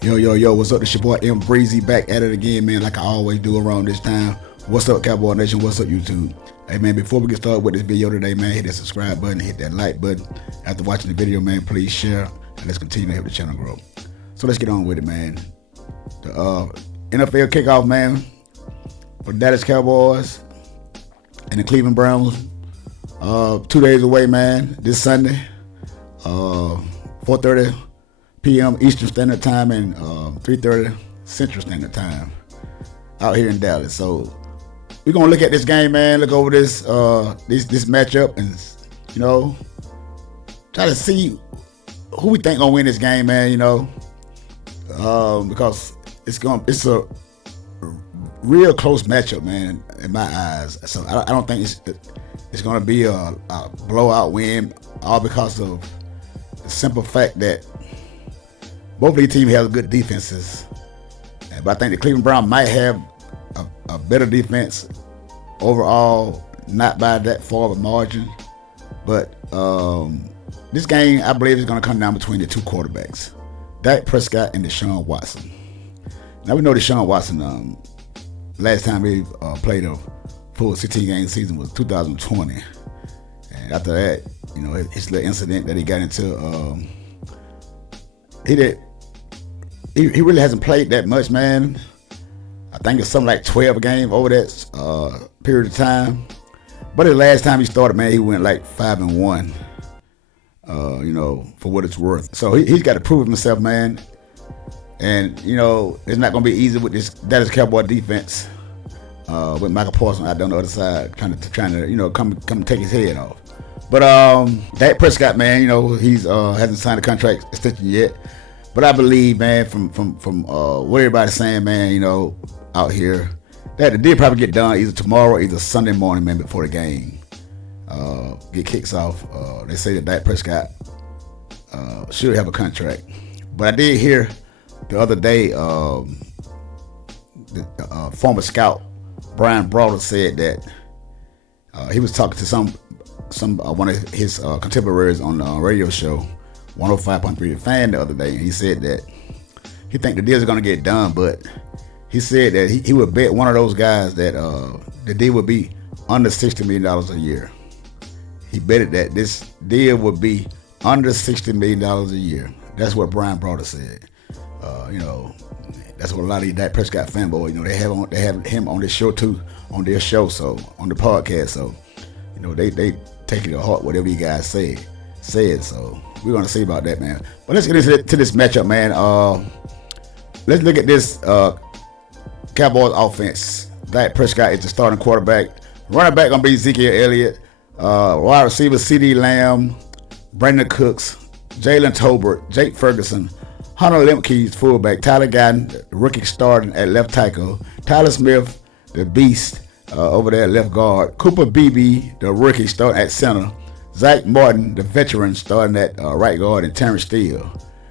Yo, what's up? This your boy M Breezy back at it again, man, like I always do around this time. What's up, Cowboy Nation? What's up, YouTube? Hey, man, before we get started with this video today, man, hit that subscribe button, hit that like button. After watching the video, man, please share, and let's continue to help the channel grow. So let's get on with it, man. The NFL kickoff, man, for the Dallas Cowboys and the Cleveland Browns. 2 days away, man, this Sunday, 4:30 p.m. Eastern Standard Time and 3:30 Central Standard Time out here in Dallas. So we're gonna look at this game, man. Look over this this matchup, and try to see who we think gonna win this game, man. Because it's a real close matchup, man, in my eyes. So I don't think it's gonna be a blowout win, all because of the simple fact that both of these teams have good defenses. But I think the Cleveland Browns might have a better defense overall, not by that far of a margin. But this game, I believe, is going to come down between the two quarterbacks, Dak Prescott and Deshaun Watson. Now, we know Deshaun Watson, last time he played a full 16-game season was 2020. And after that, his little incident that he got into, he really hasn't played that much, man. I think it's something like 12 games over that period of time. But the last time he started, man, he went like 5-1. For what it's worth. So he's got to prove himself, man. And it's not gonna be easy with this Dallas Cowboy defense. With Michael Parsons out on the other side, trying to come take his head off. But Dak Prescott, man, he's hasn't signed a contract extension yet. But I believe, man, from what everybody's saying, man, out here, that the deal probably get done either tomorrow or either Sunday morning, man, before the game get kicks off. They say that Dak Prescott should have a contract. But I did hear the other day, the former scout Brian Brawler said that he was talking to some one of his contemporaries on the radio show 105.3 The Fan the other day, and he said that he think the deal's going to get done, but he said that he would bet one of those guys that the deal would be under $60 million a year. He betted that this deal would be under $60 million a year. That's what Brian Brawler said. That's what a lot of these Dak Prescott fanboys, they have him on this show too, on their show, so on the podcast. So, they take it to heart whatever you guys said. So we're gonna see about that, man. But let's get into this matchup, man. Let's look at this Cowboys offense. Dak Prescott is the starting quarterback. Running back gonna be Ezekiel Elliott. Wide receiver CeeDee Lamb, Brandon Cooks, Jalen Tolbert, Jake Ferguson, Hunter Lemke's fullback, Tyler Guyton, the rookie starting at left tackle, Tyler Smith, the beast, over there at left guard, Cooper Beebe, the rookie starting at center, Zach Martin, the veteran, starting at right guard, and Terrence Steele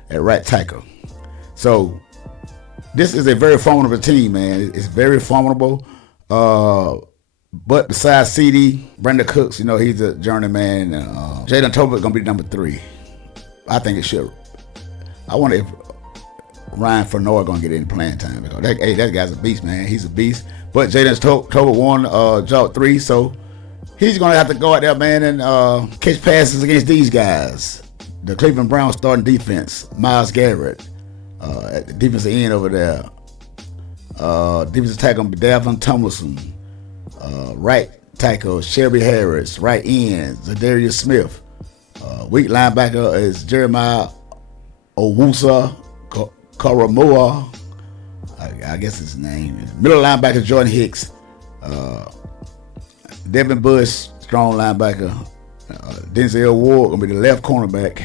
at right tackle. So this is a very formidable team, man. It's very formidable. But besides CD, Brandon Cooks, he's a journeyman. Jalen Tolbert gonna be number 3. I think it should. I wonder if Ryan Fennoy gonna get any playing time, because that guy's a beast, man. He's a beast. But Jalen Tolbert won job 3, so he's gonna have to go out there, man, and catch passes against these guys. The Cleveland Browns starting defense, Myles Garrett, at the defensive end over there. Defensive tackle Davon Tomlinson, right tackle Shelby Harris, right end Zadarius Smith. Weak linebacker is Jeremiah Owusa Karamoa, I guess his name is. Middle linebacker Jordan Hicks, Devin Bush, strong linebacker, Denzel Ward gonna be the left cornerback,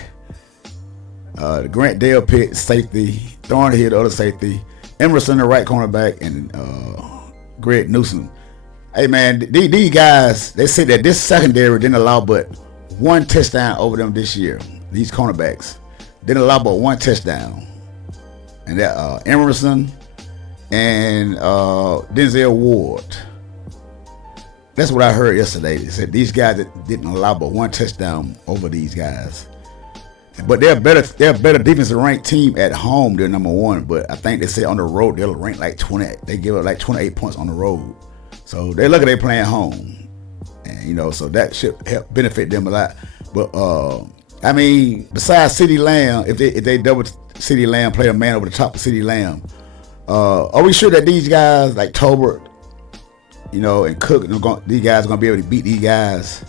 Grant Delpit, safety, Thornhill, the other safety, Emerson, the right cornerback, and Greg Newsom. Hey, man, these guys, they say that this secondary didn't allow but one touchdown over them this year. These cornerbacks didn't allow but one touchdown. And that Emerson and Denzel Ward. That's what I heard yesterday. They said these guys that didn't allow but one touchdown over these guys. But they're a defensive ranked team at home. They're number one, but I think they say on the road they'll rank like 20. They give up like 28 points on the road. So they look at they playing home, and so that should help benefit them a lot. But I mean, besides CeeDee Lamb, if they double CeeDee Lamb, play a man over the top of CeeDee Lamb, are we sure that these guys like Tolbert, and Cook, these guys are gonna be able to beat these guys?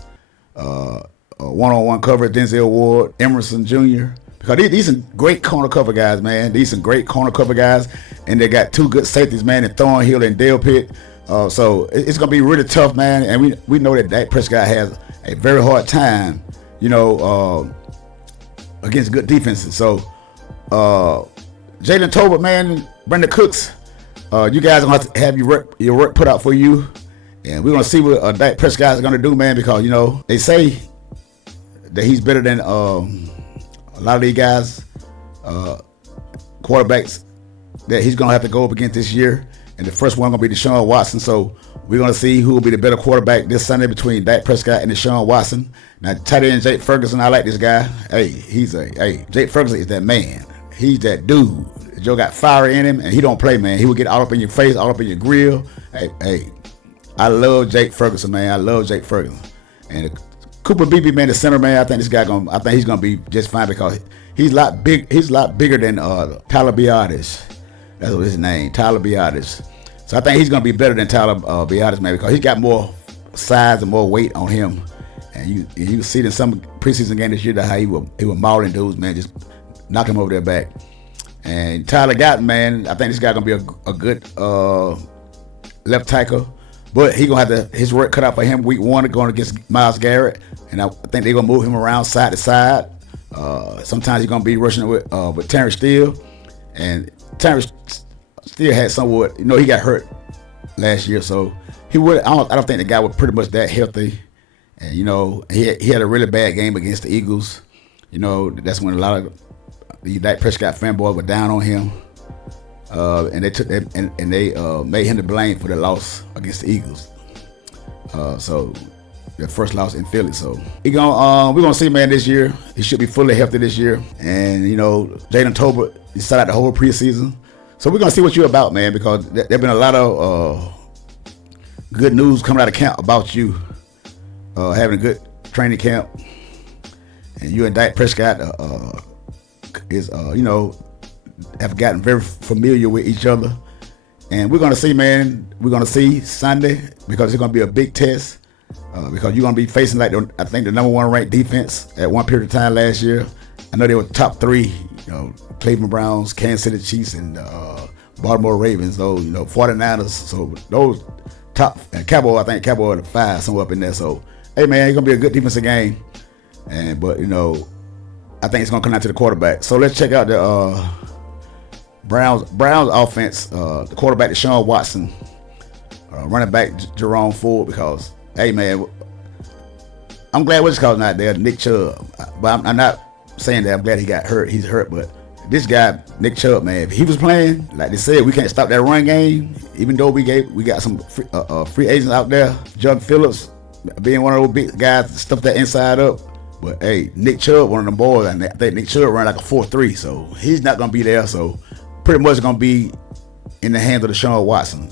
One-on-one coverage, Denzel Ward, Emerson Jr. Because these are great corner cover guys, man. These are great corner cover guys, and they got two good safeties, man, in Thornhill and Dale Pitt. So it's gonna be really tough, man. And we know that Dak Prescott has a very hard time, against good defenses. So Jalen Tolbert, man, Brandon Cooks, you guys are gonna have to have your work put out for you, and we're gonna see what Dak Prescott is gonna do, man. Because they say that he's better than a lot of these guys, quarterbacks that he's gonna have to go up against this year. And the first one gonna be Deshaun Watson. So we're gonna see who will be the better quarterback this Sunday between Dak Prescott and Deshaun Watson. Now, tight end Jake Ferguson, I like this guy. Jake Ferguson is that man. He's that dude. Joe got fire in him, and he don't play, man. He will get all up in your face, all up in your grill. I love Jake Ferguson, man. I love Jake Ferguson. And Cooper Beebe, man, the center, man. I think he's gonna be just fine because he's a lot bigger than Tyler Biadasz. That's what his name, Tyler Biadasz. So I think he's gonna be better than Tyler Biadasz, man, because he's got more size and more weight on him. And you see it in some preseason game this year that how he was mauling dudes, man, just knock him over their back. And Tyler Gotton, man, I think this guy gonna be a good left tackle. But he gonna have his work cut out for him week one going against Myles Garrett, and I think they're gonna move him around side to side. Sometimes he's gonna be rushing with Terrence Steele, and Terrence Steele had somewhat, he got hurt last year, so he would. I don't think the guy was pretty much that healthy, and he had a really bad game against the Eagles. That's when a lot of the Dak Prescott fanboys were down on him. And they made him to blame for the loss against the Eagles. So their first loss in Philly. So we're gonna see, man, this year. He should be fully healthy this year. And Jalen Tolbert, he sat out the whole preseason. So we're gonna see what you're about, man, because there's been a lot of good news coming out of camp about you having a good training camp, and you and Dak Prescott have gotten very familiar with each other. And we're going to see, man, Sunday, because it's going to be a big test, because you're going to be facing, I think, the number one ranked defense at one period of time last year. I know they were top three, Cleveland Browns, Kansas City Chiefs, and Baltimore Ravens, those, 49ers. So those top, and Cowboys, I think Cowboys are the five, somewhere up in there. So, hey, man, it's going to be a good defensive game. But I think it's going to come down to the quarterback. So let's check out the Browns offense. The quarterback, Deshaun Watson, running back Jerome Ford, because, hey, man, I'm glad what's called not there, Nick Chubb. But I'm not saying that I'm glad he got hurt. He's hurt, but this guy, Nick Chubb, man, if he was playing, like they said, we can't stop that run game, even though we got some free agents out there. Jug Phillips being one of those big guys to stuff that inside up. But, hey, Nick Chubb, one of them boys, and I think Nick Chubb ran like a 4.3, so he's not going to be there. So pretty much going to be in the hands of Deshaun Watson,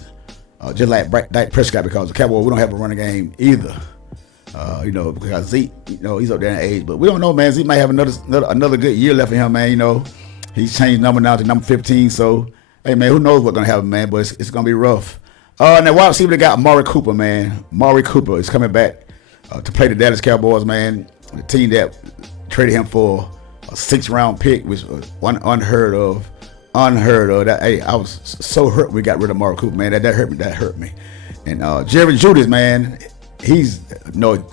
just like Dak Prescott, because the Cowboys, we don't have a running game either. Because Zeke, he's up there in age, but we don't know, man. Zeke might have another good year left in him, man. He's changed number now to number 15. So, hey, man, who knows what's going to happen, man? But it's going to be rough. Now, wide receiver, they got Amari Cooper, man. Amari Cooper is coming back to play the Dallas Cowboys, man. The team that traded him for a 6th-round pick, which was unheard of. That, hey, I was so hurt we got rid of Amari Cooper, man. That hurt me. And Jerry Judy, man, he's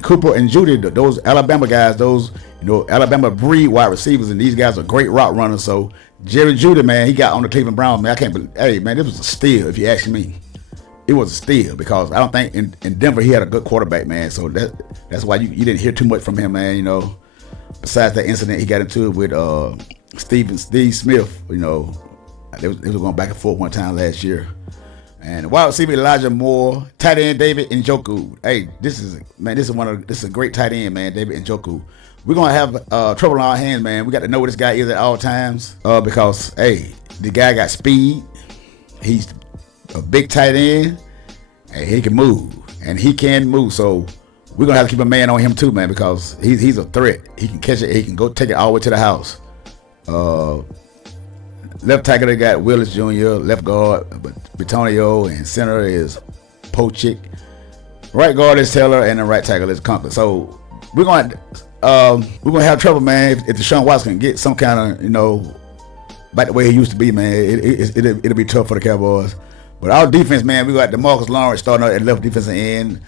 Cooper and Judy, those Alabama guys, those Alabama breed wide receivers, and these guys are great route runners. So Jerry Judy, man, he got on the Cleveland Browns, man. I can't believe, hey, man, this was a steal if you ask me. It was a steal, because I don't think in Denver he had a good quarterback, man. So that's why you didn't hear too much from him, man. Besides that incident he got into it with Steve Smith, they was going back and forth one time last year. And wide receiver Elijah Moore, tight end David Njoku. Hey, this is a great tight end, man, David Njoku. we're gonna have trouble on our hands, man. We got to know what this guy is at all times. Because hey, the guy got speed. He's a big tight end, and he can move, So we're gonna have to keep a man on him too, man, because he's a threat. He can catch it. He can go take it all the way to the house. Left tackle they got Willis Jr. Left guard, but Bitonio, and center is Pochik. Right guard is Taylor, and the right tackle is Conklin. So we're gonna have trouble, man. If Deshaun Watson can get some kind of back the way he used to be, man, it'll be tough for the Cowboys. But our defense, man, we got DeMarcus Lawrence starting at left defensive end.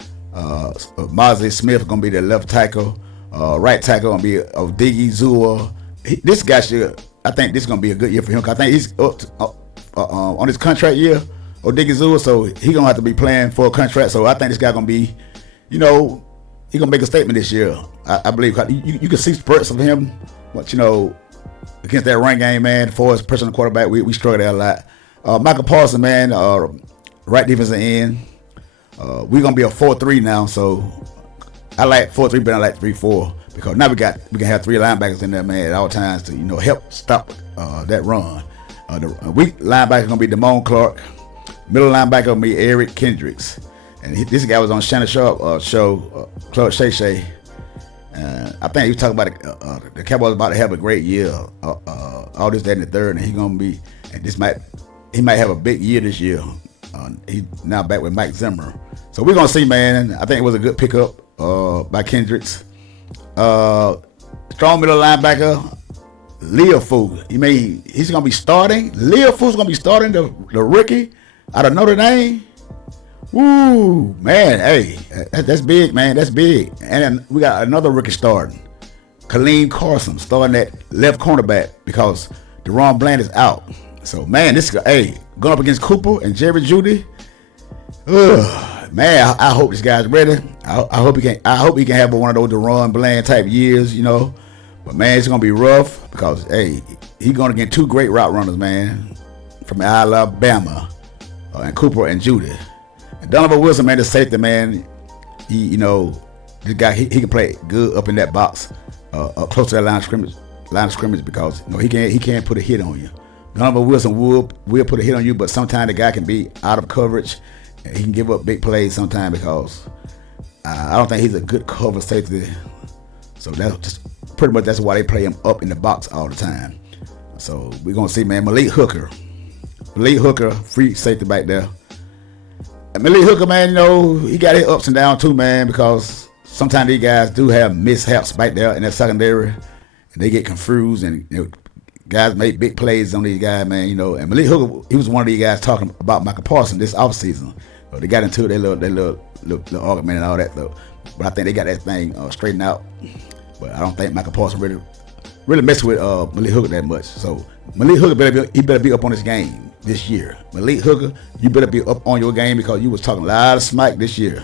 Mosley Smith gonna be the left tackle. Right tackle gonna be Odighi Zua. This guy I think this is gonna be a good year for him. Cause I think he's on his contract year, Odighi Zua, so he gonna have to be playing for a contract. So I think this guy gonna be, he gonna make a statement this year. I believe you can see spurts of him, but against that run game, man, for his personal quarterback, we struggle there a lot. Michael Parsons, man, right defensive end. We're gonna be a 4-3 now, so I like 4-3, but I like 3-4 because now we can have 3 linebackers in there, man, at all times to help stop that run. The weak linebacker gonna be Damone Clark. Middle linebacker gonna be Eric Kendricks, and this guy was on Shannon Sharp show, Clark Shay. I think he was talking about the Cowboys about to have a great year, all this, that, and the third, and he might have a big year this year. He's now back with Mike Zimmer, so we're gonna see, man. I think it was a good pickup by Kendricks. Strong middle linebacker Leofu. He's gonna be starting. Leofu's gonna be starting the rookie out of Notre Dame. Woo, man, hey, that's big, man. That's big. And then we got another rookie starting, Kaleem Carson, starting at left cornerback because Deron Bland is out. So, man, going up against Cooper and Jerry Jeudy. Man, I hope this guy's ready. I hope he can have one of those Deron Bland type years, But man, it's gonna be rough because he's gonna get 2 great route runners, man, from Alabama, and Cooper and Jeudy. And Donovan Wilson, man, the safety, man, this guy he can play good up in that box, up close to that line of scrimmage because he can't put a hit on you. Donovan Wilson will put a hit on you, but sometimes the guy can be out of coverage and he can give up big plays sometimes because I don't think he's a good cover safety. So that's why they play him up in the box all the time. So we're gonna see, man, Malik Hooker, free safety back there. And Malik Hooker, man, he got his ups and downs too, man, because sometimes these guys do have mishaps back there in that secondary, and they get confused, and guys make big plays on these guys, man. And Malik Hooker, he was one of these guys talking about Michael Parsons this offseason. They got into their little argument and all that, though. But I think they got that thing straightened out. But I don't think Michael Parsons really messed with Malik Hooker that much. So Malik Hooker better be up on his game this year. Malik Hooker, you better be up on your game because you was talking a lot of smack this year.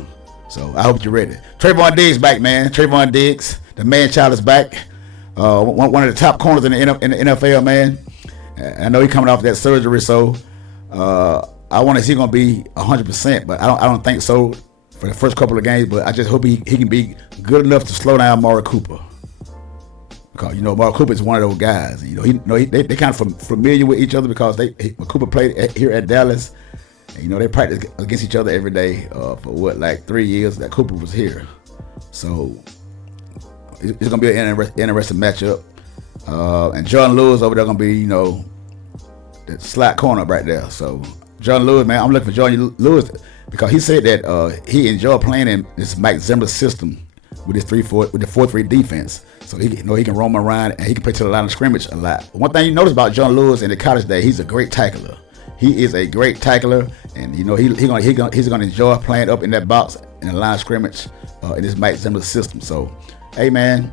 So I hope you're ready. Trayvon Diggs back, man. Trayvon Diggs, the man child is back. One of the top corners in the NFL, man. I know he's coming off that surgery, so I wonder if he's gonna be 100%, but I don't think so for the first couple of games. But I just hope he can be good enough to slow down Amari Cooper. Because Amari Cooper is one of those guys. They kind of familiar with each other because Cooper played here at Dallas. And, they practice against each other every day for 3 years that Cooper was here. So it's gonna be an interesting matchup. And John Lewis over there gonna be the slot corner right there. So John Lewis, man, I'm looking for John Lewis because he said that he enjoyed playing in this Mike Zimmer system with his 4-3 defense. So he can roam around and he can play to the line of scrimmage a lot. One thing you notice about John Lewis in the college day, he's a great tackler. He is a great tackler, and he's gonna enjoy playing up in that box in the line of scrimmage in this Mike Zimmer system. So, hey, man,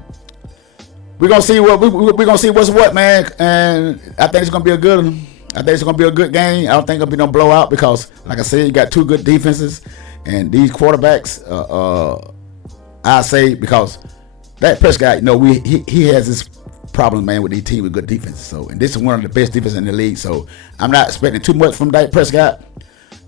we're gonna see what's what, man, and I think it's gonna be a good one. I think it's gonna be a good game. I don't think it'll be no blowout because, like I said, you got 2 good defenses, and these quarterbacks, I say because Dak Prescott, he has this problem, man, with these teams with good defenses. So, and this is one of the best defenses in the league. So, I'm not expecting too much from Dak Prescott.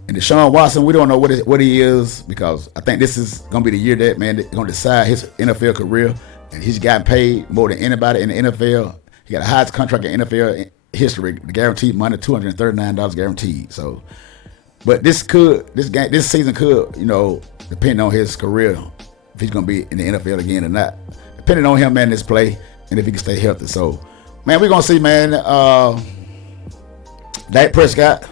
And Deshaun Watson, we don't know what he is because I think this is gonna be the year that, man, they're gonna decide his NFL career and he's gotten paid more than anybody in the NFL. He got the highest contract in NFL history, guaranteed money, $239 guaranteed. So, but this season could, depending on his career, if he's gonna be in the NFL again or not, depending on him, man, this play, and if he can stay healthy. So, man, we're gonna see, man. Dak Prescott,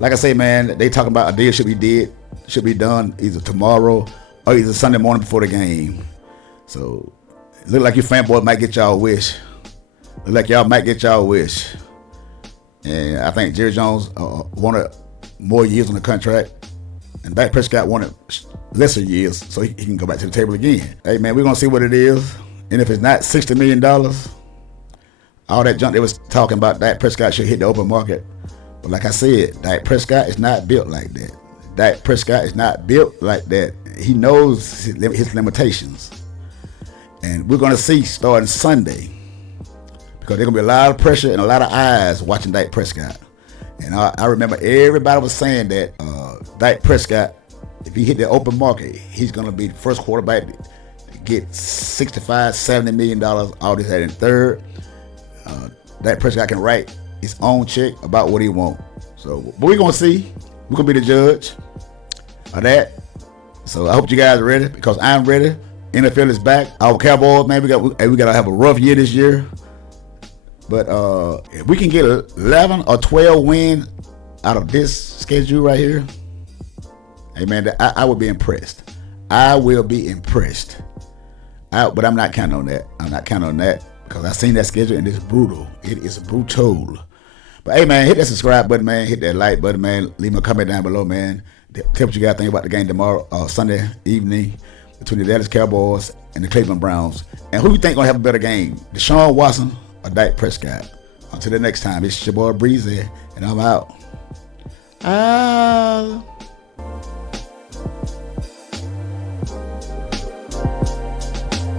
like I say, man, they talking about a deal should be done either tomorrow or either Sunday morning before the game. So, it look like your fanboy might get y'all wish. Look like y'all might get y'all wish. And I think Jerry Jones wanted more years on the contract, and Dak Prescott wanted lesser years so he can go back to the table again. Hey, man, we're going to see what it is. And if it's not $60 million, all that junk they was talking about, Dak Prescott should hit the open market. But like I said, Dak Prescott is not built like that. Dak Prescott is not built like that. He knows his limitations. And we're going to see starting Sunday, because there's going to be a lot of pressure and a lot of eyes watching Dak Prescott. And I remember everybody was saying that Dak Prescott, if he hit the open market, he's going to be the first quarterback to get $65, $70 million. All this at in third. Dak Prescott can write his own check about what he wants. So, but we're going to see. We're going to be the judge of that. So I hope you guys are ready, because I'm ready. NFL is back. Our Cowboys, man, we got to have a rough year this year. But if we can get 11 or 12 wins out of this schedule right here, hey, man, I would be impressed. I will be impressed. But I'm not counting on that. I'm not counting on that, because I've seen that schedule and it's brutal. It is brutal. But hey, man, hit that subscribe button, man. Hit that like button, man. Leave me a comment down below, man. Tell what you guys think about the game tomorrow, Sunday evening, between the Dallas Cowboys and the Cleveland Browns. And who you think gonna have a better game, Deshaun Watson or Dak Prescott? Until the next time, it's your boy Breezy, and I'm out.